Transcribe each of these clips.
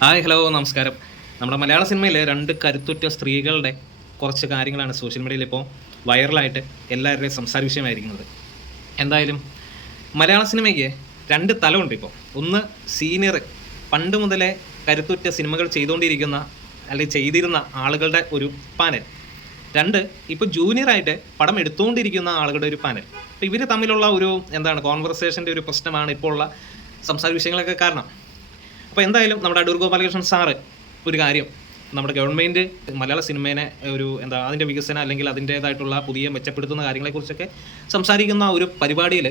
Hi hello നമസ്കാരം. നമ്മുടെ മലയാള സിനിമയിൽ രണ്ട് കരുത്തുറ്റ സ്ത്രീകളുടെ കുറച്ച് കാര്യങ്ങളാണ് സോഷ്യൽ മീഡിയയിൽ ഇപ്പോൾ വൈറലായിട്ട് എല്ലാവരുടെയും സംസാര വിഷയമായിരിക്കുന്നത്. എന്തായാലും മലയാള സിനിമയ്ക്ക് രണ്ട് തലമുണ്ട് ഇപ്പോൾ. ഒന്ന് സീനിയർ പണ്ട് മുതലേ കരുത്തുറ്റ സിനിമകൾ ചെയ്തുകൊണ്ടിരിക്കുന്ന അല്ലെങ്കിൽ ചെയ്തിരുന്ന ആളുകളുടെ ഒരു പാനൽ രണ്ട് ഇപ്പോൾ ജൂനിയറായിട്ട് പടം എടുത്തുകൊണ്ടിരിക്കുന്ന ആളുകളുടെ ഒരു പാനൽ അപ്പോൾ ഇവർ തമ്മിലുള്ള ഒരു എന്താണ് കോൺവെർസേഷന്റെ ഒരു പ്രശ്നമാണ് ഇപ്പോൾ ഉള്ള സംസാര വിഷയങ്ങളൊക്കെ കാരണം. അപ്പോൾ എന്തായാലും നമ്മുടെ അടൂർ ഗോപാലകൃഷ്ണൻ സാറ് ഒരു കാര്യം നമ്മുടെ ഗവൺമെന്റ് മലയാള സിനിമേനെ ഒരു എന്താ അതിന്റെ വികസനം അല്ലെങ്കിൽ അതിന്റേതായിട്ടുള്ള പുതിയ മെച്ചപ്പെടുത്തുന്ന കാര്യങ്ങളെക്കുറിച്ചൊക്കെ സംസാരിക്കുന്ന ഒരു പരിപാടിയിൽ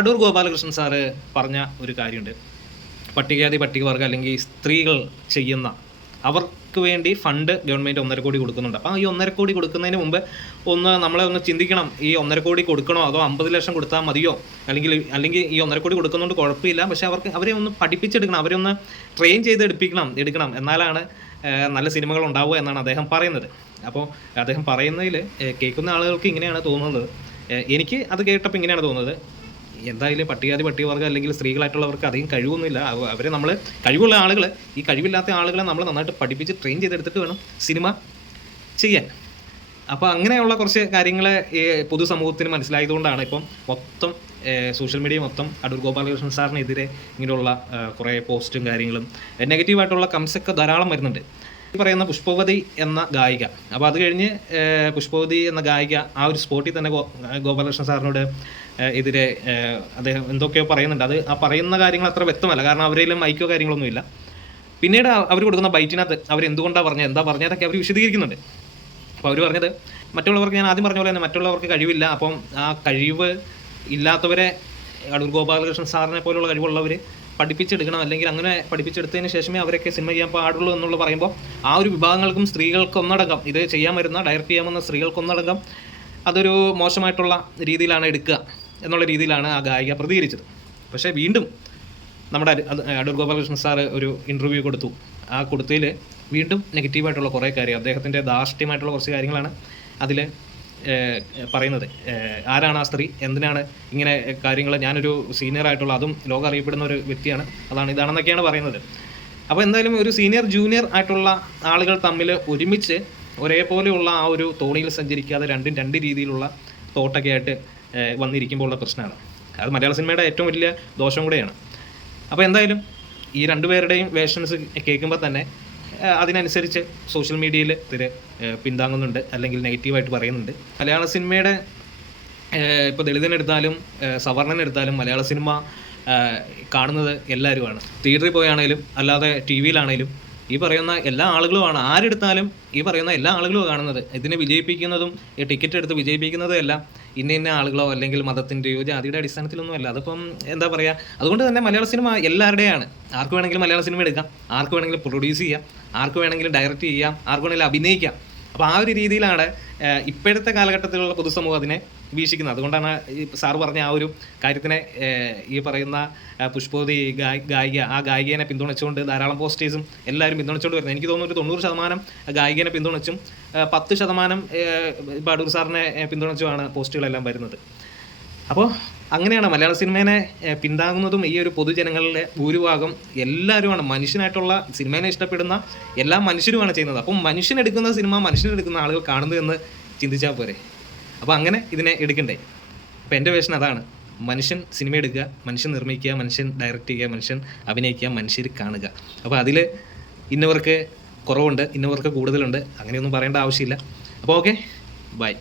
അടൂർ ഗോപാലകൃഷ്ണൻ സാറ് പറഞ്ഞ ഒരു കാര്യമുണ്ട്. പട്ടികജാതി പട്ടികവർഗ അല്ലെങ്കിൽ സ്ത്രീകൾ ചെയ്യുന്ന അവർക്ക് വേണ്ടി ഫണ്ട് ഗവൺമെന്റ് ഒന്നര കോടി കൊടുക്കുന്നുണ്ട്. അപ്പോൾ ഈ ഒന്നര കോടി കൊടുക്കുന്നതിന് മുമ്പ് ഒന്ന് നമ്മളെ ഒന്ന് ചിന്തിക്കണം. ഈ ഒന്നര കോടി കൊടുക്കണോ അതോ അമ്പത് ലക്ഷം കൊടുത്താൽ മതിയോ? അല്ലെങ്കിൽ അല്ലെങ്കിൽ ഈ ഒന്നര കോടി കൊടുക്കുന്നതുകൊണ്ട് കുഴപ്പമില്ല. പക്ഷേ അവർക്ക് അവരെ ഒന്ന് പഠിപ്പിച്ചെടുക്കണം. അവരെ ഒന്ന് ട്രെയിൻ ചെയ്ത് എടുപ്പിക്കണം എടുക്കണം. എന്നാലാണ് നല്ല സിനിമകൾ ഉണ്ടാവുക എന്നാണ് അദ്ദേഹം പറയുന്നത്. അപ്പോൾ അദ്ദേഹം പറയുന്നതിൽ കേൾക്കുന്ന ആളുകൾക്ക് ഇങ്ങനെയാണ് തോന്നുന്നത്. എനിക്ക് അത് കേട്ടപ്പോൾ ഇങ്ങനെയാണ് തോന്നുന്നത്. എന്തായാലും പട്ടികാതി പട്ടികവർഗം അല്ലെങ്കിൽ സ്ത്രീകളായിട്ടുള്ളവർക്ക് അധികം കഴിവൊന്നുമില്ല. അവരെ നമ്മൾ കഴിവുള്ള ആളുകൾ ഈ കഴിവില്ലാത്ത ആളുകളെ നമ്മൾ നന്നായിട്ട് പഠിപ്പിച്ച് ട്രെയിൻ ചെയ്തെടുത്തിട്ട് വേണം സിനിമ ചെയ്യാൻ. അപ്പോൾ അങ്ങനെയുള്ള കുറച്ച് കാര്യങ്ങൾ പൊതുസമൂഹത്തിന് മനസ്സിലായതുകൊണ്ടാണ് ഇപ്പം മൊത്തം സോഷ്യൽ മീഡിയ മൊത്തം അടൂർ ഗോപാലകൃഷ്ണൻ സാറിനെതിരെ ഇങ്ങനെയുള്ള കുറേ പോസ്റ്റും കാര്യങ്ങളും നെഗറ്റീവായിട്ടുള്ള കംസൊക്കെ ധാരാളം വരുന്നുണ്ട്. പറയുന്ന പുഷ്പവതി എന്ന ഗായിക. അപ്പോൾ അത് കഴിഞ്ഞ് പുഷ്പവതി എന്ന ഗായിക ആ ഒരു സ്പോട്ടിൽ തന്നെ ഗോപാലകൃഷ്ണ ഗോപാലകൃഷ്ണൻ സാറിനോട് എതിരെ അദ്ദേഹം എന്തൊക്കെയോ പറയുന്നുണ്ട്. അത് ആ പറയുന്ന കാര്യങ്ങൾ അത്ര വ്യക്തമല്ല. കാരണം അവരെല്ലാം മൈക്കോ കാര്യങ്ങളൊന്നുമില്ല. പിന്നീട് അവർ കൊടുക്കുന്ന ബൈറ്റിനകത്ത് അവർ എന്തുകൊണ്ടാണ് പറഞ്ഞത് എന്താ പറഞ്ഞതൊക്കെ അവർ വിശദീകരിക്കുന്നുണ്ട്. അപ്പോൾ അവർ പറഞ്ഞത് മറ്റുള്ളവർക്ക് ഞാൻ ആദ്യം പറഞ്ഞ പോലെ തന്നെ മറ്റുള്ളവർക്ക് കഴിവില്ല. അപ്പം ആ കഴിവ് ഇല്ലാത്തവരെ അടൂർ ഗോപാലകൃഷ്ണൻ സാറിനെ പോലുള്ള കഴിവുള്ളവർ പഠിപ്പിച്ചെടുക്കണം അല്ലെങ്കിൽ അങ്ങനെ പഠിപ്പിച്ചെടുത്തതിന് ശേഷമേ അവരൊക്കെ സിനിമ ചെയ്യാൻ പാടുള്ളൂ എന്നുള്ള പറയുമ്പോൾ ആ ഒരു വിഭാഗങ്ങൾക്കും സ്ത്രീകൾക്കൊന്നടങ്കം ഇത് ചെയ്യാൻ വരുന്ന ഡയറക്റ്റ് ചെയ്യാമെന്ന സ്ത്രീകൾക്ക് ഒന്നടങ്കം അതൊരു മോശമായിട്ടുള്ള രീതിയിലാണ് എടുക്കുക എന്നുള്ള രീതിയിലാണ് ആ ഗായിക പ്രതികരിച്ചത്. പക്ഷേ വീണ്ടും നമ്മുടെ അടൂർ ഗോപാലകൃഷ്ണൻ സാറ് ഒരു ഇന്റർവ്യൂ കൊടുത്തു. ആ കൊടുത്തതിൽ വീണ്ടും നെഗറ്റീവായിട്ടുള്ള കുറേ കാര്യം അദ്ദേഹത്തിന്റെ ധാർഷ്ട്യമായിട്ടുള്ള കുറച്ച് കാര്യങ്ങളാണ് അതിൽ പറയുന്നത്. ആരാണ് ആ സ്ത്രീ? എന്തിനാണ് ഇങ്ങനെ കാര്യങ്ങൾ? ഞാനൊരു സീനിയർ ആയിട്ടുള്ള അതും ലോകം അറിയപ്പെടുന്ന ഒരു വ്യക്തിയാണ്. അതാണ് ഇതാണെന്നൊക്കെയാണ് പറയുന്നത്. അപ്പോൾ എന്തായാലും ഒരു സീനിയർ ജൂനിയർ ആയിട്ടുള്ള ആളുകൾ തമ്മിൽ ഒരുമിച്ച് ഒരേപോലെയുള്ള ആ ഒരു തോണിയിൽ സഞ്ചരിക്കാതെ രണ്ടും രണ്ട് രീതിയിലുള്ള തോട്ടൊക്കെ ആയിട്ട് വന്നിരിക്കുമ്പോഴുള്ള പ്രശ്നമാണ്. അത് മലയാള സിനിമയുടെ ഏറ്റവും വലിയ ദോഷം കൂടെയാണ്. അപ്പോൾ എന്തായാലും ഈ രണ്ടുപേരുടെയും വേഷൻസ് കേൾക്കുമ്പോൾ തന്നെ അതിനനുസരിച്ച് സോഷ്യൽ മീഡിയയിൽ തിരെ പിന്താങ്ങുന്നുണ്ട് അല്ലെങ്കിൽ നെഗറ്റീവായിട്ട് പറയുന്നുണ്ട്. മലയാള സിനിമയുടെ ഇപ്പോൾ ദളിതനെടുത്താലും സവർണനെടുത്താലും മലയാള സിനിമ കാണുന്നത് എല്ലാവരുമാണ്. തിയേറ്ററിൽ പോയാണേലും അല്ലാതെ ടി വിയിലാണേലും ഈ പറയുന്ന എല്ലാ ആളുകളുമാണ്. ആരെടുത്താലും ഈ പറയുന്ന എല്ലാ ആളുകളും കാണുന്നത്. ഇതിനെ വിജയിപ്പിക്കുന്നതും ഈ ടിക്കറ്റ് എടുത്ത് വിജയിപ്പിക്കുന്നതും എല്ലാം ഇന്ന ഇന്ന ആളുകളോ അല്ലെങ്കിൽ മതത്തിന്റെയോ ജാതിയുടെ അടിസ്ഥാനത്തിലൊന്നും അല്ല. അതിപ്പം എന്താ പറയുക അതുകൊണ്ട് തന്നെ മലയാള സിനിമ എല്ലാവരുടെയാണ്. ആർക്ക് വേണമെങ്കിലും മലയാള സിനിമ എടുക്കാം ആർക്ക് വേണമെങ്കിലും പ്രൊഡ്യൂസ് ചെയ്യാം ആർക്ക് വേണമെങ്കിലും ഡയറക്റ്റ് ചെയ്യാം ആർക്ക് വേണമെങ്കിലും അഭിനയിക്കാം. അപ്പോൾ ആ ഒരു രീതിയിലാണ് ഇപ്പോഴത്തെ കാലഘട്ടത്തിലുള്ള പൊതുസമൂഹം അതിനെ വീക്ഷിക്കുന്നത്. അതുകൊണ്ടാണ് ഈ സാറ് പറഞ്ഞ ആ ഒരു കാര്യത്തിനെ ഈ പറയുന്ന പുഷ്പോതി ഗായിക ആ ഗായികനെ പിന്തുണച്ചുകൊണ്ട് ധാരാളം പോസ്റ്റേഴ്സും എല്ലാവരും പിന്തുണച്ചുകൊണ്ട് വരുന്നത്. എനിക്ക് തോന്നുന്നു ഒരു തൊണ്ണൂറ് ശതമാനം ഗായികനെ പിന്തുണച്ചും പത്ത് ശതമാനം ഏഹ്, സാറിനെ പിന്തുണച്ചുമാണ് പോസ്റ്റുകളെല്ലാം വരുന്നത്. അപ്പോൾ അങ്ങനെയാണ് മലയാള സിനിമേനെ പിന്താങ്ങുന്നതും ഈ ഒരു പൊതുജനങ്ങളിലെ ഭൂരിഭാഗം എല്ലാവരുമാണ്. മനുഷ്യനായിട്ടുള്ള സിനിമേനെ ഇഷ്ടപ്പെടുന്ന എല്ലാ മനുഷ്യരുമാണ് ചെയ്യുന്നത്. അപ്പം മനുഷ്യനെടുക്കുന്ന സിനിമ മനുഷ്യനെടുക്കുന്ന ആളുകൾ കാണുന്നു എന്ന് ചിന്തിച്ചാൽ പോരെ. അപ്പോൾ അങ്ങനെ ഇതിനെ എടുക്കണ്ടേ. അപ്പോൾ എന്റെ വേഷൻ അതാണ്. മനുഷ്യൻ സിനിമ എടുക്കുക മനുഷ്യൻ നിർമ്മിക്കുക മനുഷ്യൻ ഡയറക്റ്റ് ചെയ്യുക മനുഷ്യൻ അഭിനയിക്കുക മനുഷ്യർ കാണുക. അപ്പോൾ അതിൽ ഇന്നവർക്ക് കുറവുണ്ട് ഇന്നവർക്ക് കൂടുതലുണ്ട് അങ്ങനെയൊന്നും പറയേണ്ട ആവശ്യമില്ല. അപ്പോൾ ഓക്കെ ബൈ.